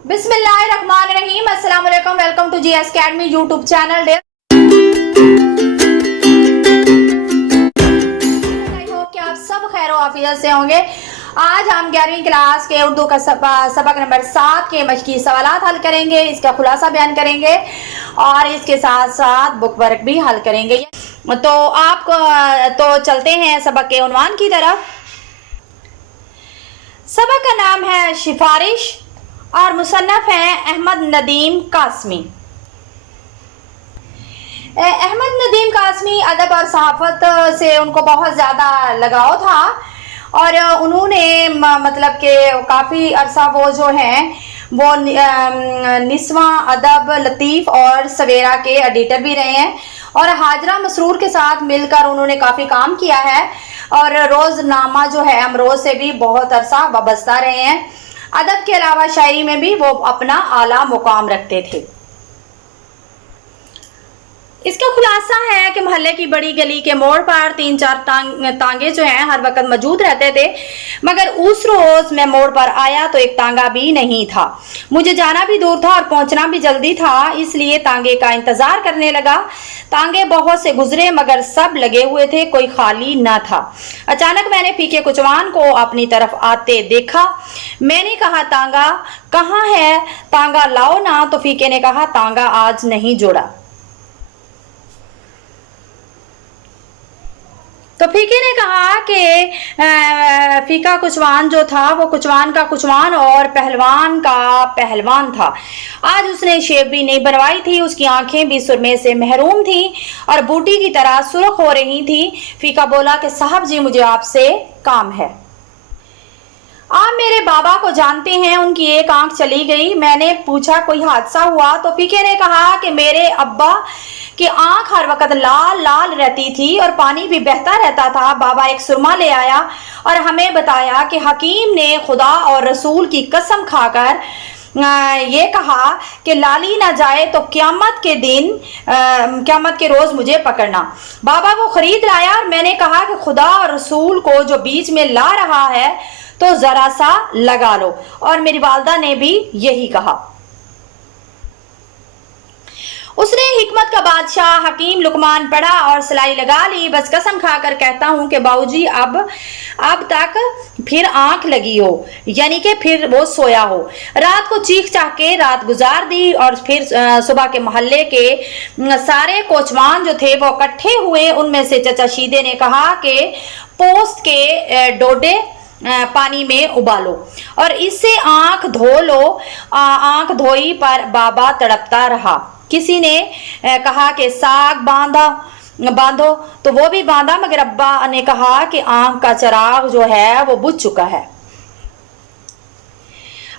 बिस्मिल्लाहिर्रहमानिर्रहीम। अस्सलाम वालेकुम। Welcome to GS academy YouTube channel. I hope कि आप सब खैर आफियत से होंगे। आज हम 11वीं क्लास के उर्दू का सबक नंबर 7 के मशकी सवालात हल करेंगे, इसका खुलासा बयान करेंगे और इसके साथ साथ बुक वर्क भी हल करेंगे। तो आपको तो चलते हैं सबक के उन्वान की तरफ। सबक का नाम है सिफारिश और मुसन्नफ है अहमद नदीम कासमी। अहमद नदीम कासमी अदब और सहाफ़त से उनको बहुत ज़्यादा लगाव था और उन्होंने मतलब कि काफ़ी अरसा वो जो हैं वो निस्वा अदब लतीफ़ और सवेरा के एडिटर भी रहे हैं और हाजरा मसरूर के साथ मिलकर उन्होंने काफ़ी काम किया है और रोज़नामा जो है अमरोज़ से भी बहुत अरसा वाबस्ता रहे हैं। अदब के अलावा शायरी में भी वो अपना आला मुकाम रखते थे। इसका खुलासा है कि मोहल्ले की बड़ी गली के मोड़ पर 3-4 तांगे जो हैं हर वक्त मौजूद रहते थे, मगर उस रोज मैं मोड़ पर आया तो एक तांगा भी नहीं था। मुझे जाना भी दूर था और पहुंचना भी जल्दी था, इसलिए तांगे का इंतजार करने लगा। तांगे बहुत से गुजरे मगर सब लगे हुए थे, कोई खाली न था। अचानक मैंने फीके कुचवान को अपनी तरफ आते देखा। मैंने कहा तांगा कहाँ है, तांगा लाओ ना। तो फीके ने कहा तांगा आज नहीं जोड़ा। तो फीके ने कहा कि फीका कुचवान जो था वो कुचवान का कुचवान और पहलवान का पहलवान था। आज उसने शेव भी नहीं बनवाई थी, उसकी आंखें भी सुरमे से महरूम थी और बूटी की तरह सुर्ख हो रही थी। फीका बोला कि साहब जी मुझे आपसे काम है। आप मेरे बाबा को जानते हैं, उनकी एक आंख चली गई। मैंने पूछा कोई हादसा हुआ? तो फीके ने कहा कि मेरे अब्बा कि आंख हर वक्त लाल लाल रहती थी और पानी भी बहता रहता था। बाबा एक सुरमा ले आया और हमें बताया कि हकीम ने खुदा और रसूल की कसम खाकर ये कहा कि लाली ना जाए तो क्यामत के दिन क्यामत के रोज मुझे पकड़ना। बाबा वो खरीद लाया और मैंने कहा कि खुदा और रसूल को जो बीच में ला रहा है तो जरा सा लगा लो, और मेरी वालदा ने भी यही कहा। उसने हिकमत का बादशाह हकीम लुकमान पढ़ा और सिलाई लगा ली। बस कसम खाकर कहता हूं कि बाबूजी अब तक फिर आंख लगी हो, यानी कि फिर वो सोया हो। रात को चीख चाह के रात गुजार दी और फिर सुबह के मोहल्ले के सारे कोचवान जो थे वो इकट्ठे हुए। उनमें से चचा शीदे ने कहा कि पोस्त के डोडे पानी में उबालो और इससे आंख धो लो। आंख धोई पर बाबा तड़पता रहा। किसी ने कहा कि साग बांधो तो वो भी बांधा, मगर अब्बा ने कहा कि आंख का चिराग जो है वो बुझ चुका है।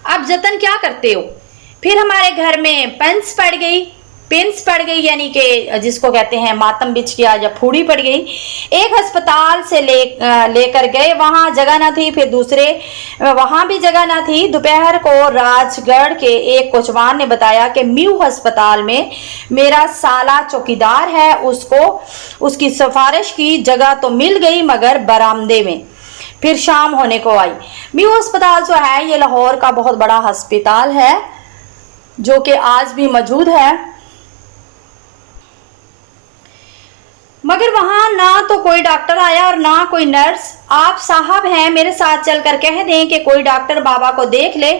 अब जतन क्या करते हो? फिर हमारे घर में पेंस पड़ गई यानी कि जिसको कहते हैं मातम बिछ गया या फूड़ी पड़ गई। एक अस्पताल से लेकर गए, वहां जगह ना थी, फिर दूसरे वहां भी जगह ना थी। दोपहर को राजगढ़ के एक कोचवान ने बताया कि म्यू अस्पताल में मेरा साला चौकीदार है, उसको उसकी सिफारिश की जगह तो मिल गई मगर बरामदे में। फिर शाम होने को आई। म्यू अस्पताल जो है ये लाहौर का बहुत बड़ा अस्पताल है जो कि आज भी मौजूद है, मगर वहां ना तो कोई डॉक्टर आया और ना कोई नर्स। आप साहब हैं, मेरे साथ चलकर कह दें कि कोई डॉक्टर बाबा को देख ले।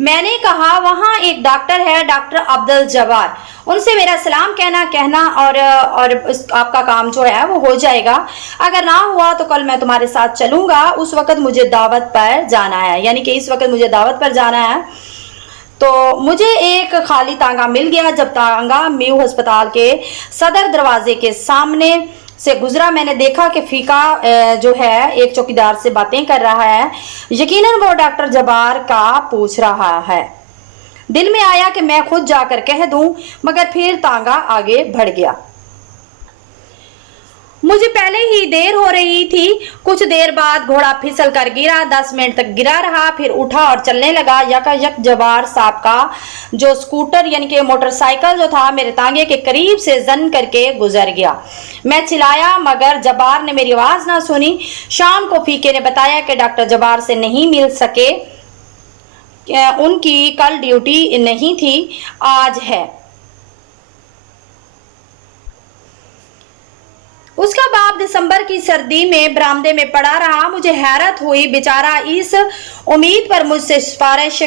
मैंने कहा वहां एक डॉक्टर है, डॉक्टर अब्दुल जब्बार, उनसे मेरा सलाम कहना और आपका काम जो है वो हो जाएगा। अगर ना हुआ तो कल मैं तुम्हारे साथ चलूंगा। उस वक्त मुझे दावत पर जाना है, यानी कि इस वक्त मुझे दावत पर जाना है। तो मुझे एक खाली तांगा मिल गया। जब तांगा म्यू अस्पताल के सदर दरवाजे के सामने से गुजरा, मैंने देखा कि फीका जो है एक चौकीदार से बातें कर रहा है। यकीनन वो डॉक्टर जब्बार का पूछ रहा है। दिल में आया कि मैं खुद जाकर कह दूं, मगर फिर तांगा आगे बढ़ गया। मुझे पहले ही देर हो रही थी। कुछ देर बाद घोड़ा फिसल कर गिरा, 10 मिनट तक गिरा रहा, फिर उठा और चलने लगा। यकायक जब्बार साहब का जो स्कूटर यानी कि मोटरसाइकिल जो था मेरे तांगे के करीब से जन करके गुजर गया। मैं चिल्लाया मगर जब्बार ने मेरी आवाज ना सुनी। शाम को फीके ने बताया कि डॉक्टर जब्बार से नहीं मिल सके ان کی کل ڈیوٹی نہیں تھی، آج ہے۔ اس کا باپ دسمبر کی سردی میں برآمدے میں پڑا رہا۔ مجھے حیرت ہوئی، بیچارہ اس امید پر مجھے سفارش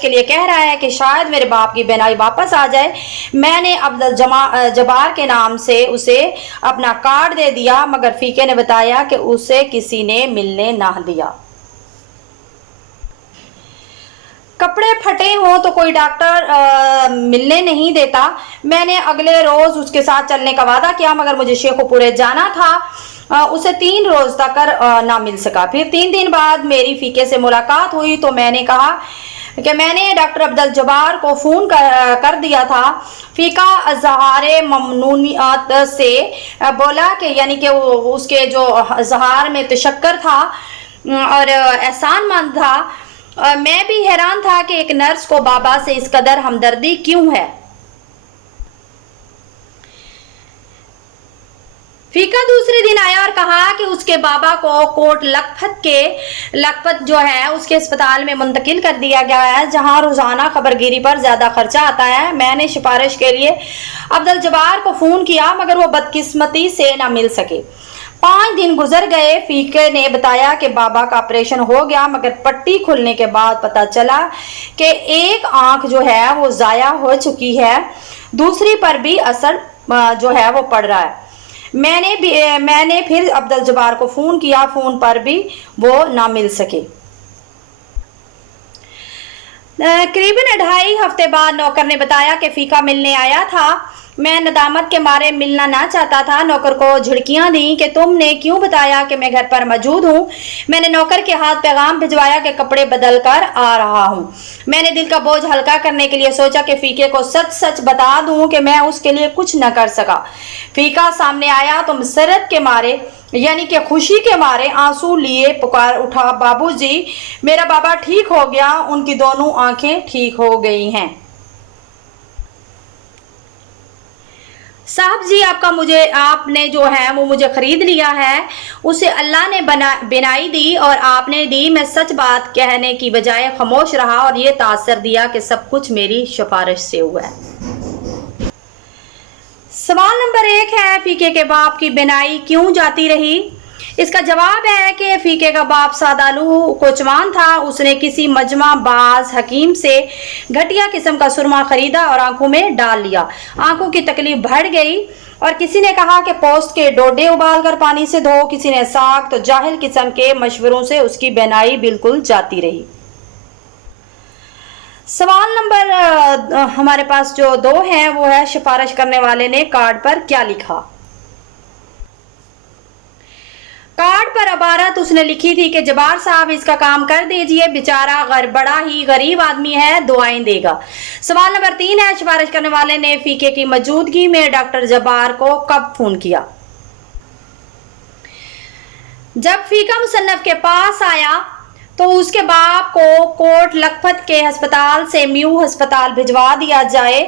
کے لیے کہہ رہا ہے کہ شاید میرے باپ کی بینائی واپس آ جائے۔ میں نے عبدالجبار کے نام سے اسے اپنا کارڈ دے دیا، مگر فیقے نے بتایا کہ اسے کسی نے ملنے نہ دیا۔ کپڑے پھٹے ہوں تو کوئی ڈاکٹر ملنے نہیں دیتا۔ میں نے اگلے روز اس کے ساتھ چلنے کا وعدہ کیا، مگر مجھے شیخو پورے جانا تھا۔ اسے 3 روز تک نہ مل سکا۔ پھر 3 دن بعد میری فیقے سے ملاقات ہوئی تو میں نے کہا کہ میں نے ڈاکٹر عبدالجبار کو فون کر دیا تھا۔ فیقہ اظہار ممنونیت سے بولا کہ یعنی کہ اس کے جو اظہار میں تشکر تھا اور احسان مند تھا۔ میں بھی حیران تھا کہ ایک نرس کو بابا سے اس قدر ہمدردی کیوں ہے۔ فیقہ دوسرے دن آیا اور کہا کہ اس کے بابا کو کوٹ لکھپت جو ہے اس کے اسپتال میں منتقل کر دیا گیا ہے، جہاں روزانہ خبرگیری پر زیادہ خرچہ آتا ہے۔ میں نے سفارش کے لیے عبدالجبار کو فون کیا، مگر وہ بدقسمتی سے نہ مل سکے۔ 5 دن گزر گئے۔ فیقے نے بتایا کہ بابا کا آپریشن ہو گیا، مگر پٹی کھلنے کے بعد پتہ چلا کہ ایک آنکھ جو ہے وہ ضائع ہو چکی ہے، دوسری پر بھی اثر جو ہے وہ پڑ رہا ہے۔ میں نے پھر عبدالجبار کو فون کیا، فون پر بھی وہ نہ مل سکے۔ قریباً 2.5 ہفتے بعد نوکر نے بتایا کہ فیقہ ملنے آیا تھا۔ میں ندامت کے مارے ملنا نہ چاہتا تھا۔ نوکر کو جھڑکیاں دیں کہ تم نے کیوں بتایا کہ میں گھر پر موجود ہوں۔ میں نے نوکر کے ہاتھ پیغام بھجوایا کہ کپڑے بدل کر آ رہا ہوں۔ میں نے دل کا بوجھ ہلکا کرنے کے لیے سوچا کہ فیقے کو سچ بتا دوں کہ میں اس کے لیے کچھ نہ کر سکا۔ فیقہ سامنے آیا تو مسرت کے مارے یعنی کہ خوشی کے مارے آنسو لیے پکار اٹھا، بابو جی میرا بابا ٹھیک ہو گیا، ان کی دونوں آنکھیں ٹھیک ہو گئی ہیں۔ صاحب جی آپ نے جو ہے وہ مجھے خرید لیا ہے، اسے اللہ نے بینائی دی اور آپ نے دی۔ میں سچ بات کہنے کی بجائے خاموش رہا اور یہ تاثر دیا کہ سب کچھ میری سفارش سے ہوا ہے۔ سوال نمبر 1 ہے، فیقے کے باپ کی بینائی کیوں جاتی رہی؟ اس کا جواب ہے کہ فیقے کا باپ سادالو کوچوان تھا۔ اس نے کسی مجمع باز حکیم سے گھٹیا قسم کا سرما خریدا اور آنکھوں میں ڈال لیا۔ آنکھوں کی تکلیف بڑھ گئی اور کسی نے کہا کہ پوست کے ڈوڈے ابال کر پانی سے دھو، کسی نے ساگ، تو جاہل قسم کے مشوروں سے اس کی بینائی بالکل جاتی رہی۔ سوال نمبر ہمارے پاس جو 2 ہیں وہ ہے، سفارش کرنے والے نے کارڈ پر کیا لکھا؟ کارڈ پر عبارت اس نے لکھی تھی کہ جبار صاحب اس کا کام کر دیجئے، بیچارہ بڑا ہی غریب آدمی ہے، دعائیں دے گا۔ سوال نمبر 3 ہے، سفارش کرنے والے نے فیقے کی موجودگی میں ڈاکٹر جبار کو کب فون کیا؟ جب فیقہ مصنف کے پاس آیا تو اس کے باپ کو کوٹ لکھپت کے ہسپتال سے میو ہسپتال بھجوا دیا جائے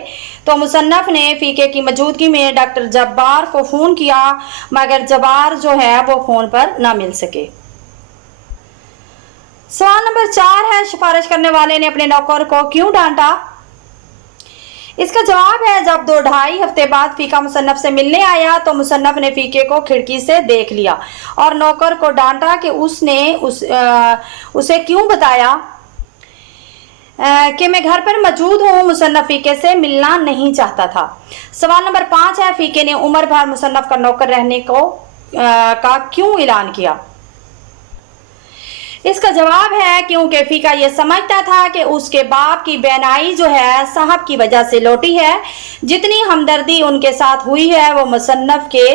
تو مصنف نے فیقے کی موجودگی میں ڈاکٹر جبار کو فون کیا، مگر جبار جو ہے وہ فون پر نہ مل سکے۔ سوال نمبر 4 ہے، سفارش کرنے والے نے اپنے نوکر کو کیوں ڈانٹا؟ اس کا جواب ہے، جب 2.5 ہفتے بعد فیقہ مصنف سے ملنے آیا تو مصنف نے فیقے کو کھڑکی سے دیکھ لیا اور نوکر کو ڈانٹا کہ اس نے اسے کیوں بتایا کہ میں گھر پر موجود ہوں۔ مصنف فیقے سے ملنا نہیں چاہتا تھا۔ سوال نمبر 5 ہے، فیقے نے عمر بھر مصنف کا نوکر رہنے کا کیوں اعلان کیا؟ اس کا جواب ہے، کیونکہ فیقہ یہ سمجھتا تھا کہ اس کے باپ کی بینائی جو ہے صاحب کی وجہ سے لوٹی ہے۔ جتنی ہمدردی ان کے ساتھ ہوئی ہے وہ مصنف کے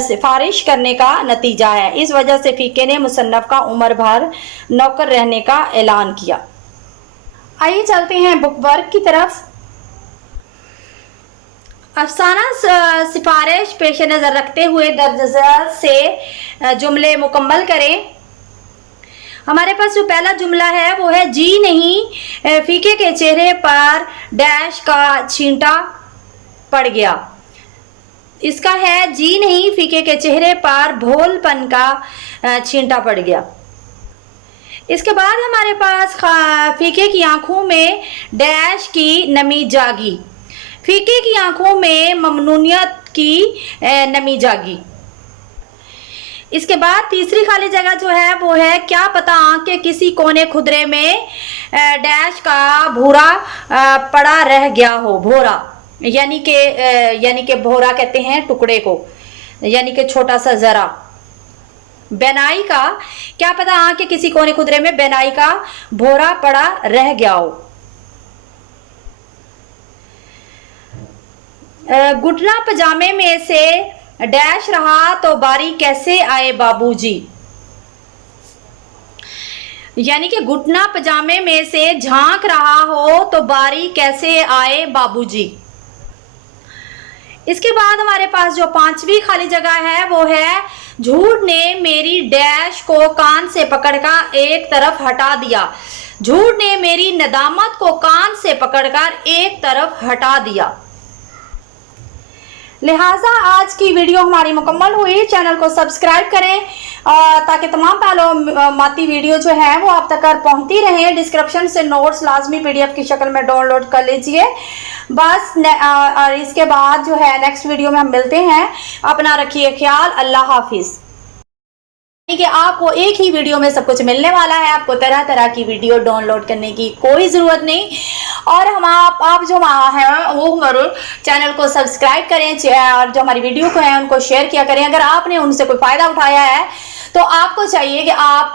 سفارش کرنے کا نتیجہ ہے۔ اس وجہ سے فیقے نے مصنف کا عمر بھر نوکر رہنے کا اعلان کیا۔ آئیے چلتے ہیں بک ورک کی طرف۔ افسانہ سفارش پیش نظر رکھتے ہوئے درج ذیل سے جملے مکمل کریں۔ ہمارے پاس جو پہلا جملہ ہے وہ ہے، جی نہیں فیقے کے چہرے پر ڈیش کا چھینٹا پڑ گیا۔ اس کا ہے، جی نہیں فیقے کے چہرے پر بھول پن کا چھینٹا پڑ گیا۔ इसके बाद हमारे पास फीके की आंखों में डैश की नमी जागी। फीके की आंखों में ममनूनियत की नमी जागी। इसके बाद तीसरी खाली जगह जो है वो है क्या पता आंख के किसी कोने खुदरे में डैश का भूरा पड़ा रह गया हो। भोरा यानी कि भोरा कहते हैं टुकड़े को, यानी कि छोटा सा जरा। बेनाई का क्या पता आंख के किसी कोने खुदरे में बेनाई का भोरा पड़ा रह गया हो। घुटना पजामे में से डैश रहा तो बारी कैसे आए बाबूजी। यानी कि घुटना पजामे में से झांक रहा हो तो बारी कैसे आए बाबूजी। इसके बाद हमारे पास जो पांचवी खाली जगह है वो है झूठ ने मेरी डैश को कान से पकड़कर एक तरफ हटा दिया। झूठ ने मेरी नदामत को कान से पकड़कर एक तरफ हटा दिया। लिहाजा आज की वीडियो हमारी मुकम्मल हुई। चैनल को सब्सक्राइब करें ताकि तमाम मालूमाती वीडियो जो है वो आप तक पहुंचती रहे। डिस्क्रिप्शन से नोट्स लाजमी PDF की शक्ल में डाउनलोड कर लीजिए बस। और इसके बाद जो है नेक्स्ट वीडियो में हम मिलते हैं। अपना रखिए ख्याल। अल्लाह हाफिज। कि आपको एक ही वीडियो में सब कुछ मिलने वाला है, आपको तरह तरह की वीडियो डाउनलोड करने की कोई ज़रूरत नहीं। और हम आप जो हैं वो हमारे चैनल को सब्सक्राइब करें और जो हमारी वीडियो को है उनको शेयर किया करें। अगर आपने उनसे कोई फ़ायदा उठाया है तो आपको चाहिए कि आप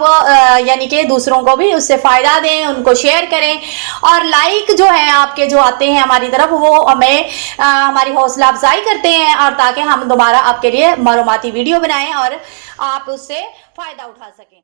यानी कि दूसरों को भी उससे फ़ायदा दें, उनको शेयर करें। और लाइक जो है आपके जो आते हैं हमारी तरफ वो हमें हमारी हौसला अफजाई करते हैं, और ताकि हम दोबारा आपके लिए मालूमाती वीडियो बनाएं और आप उससे फ़ायदा उठा सकें।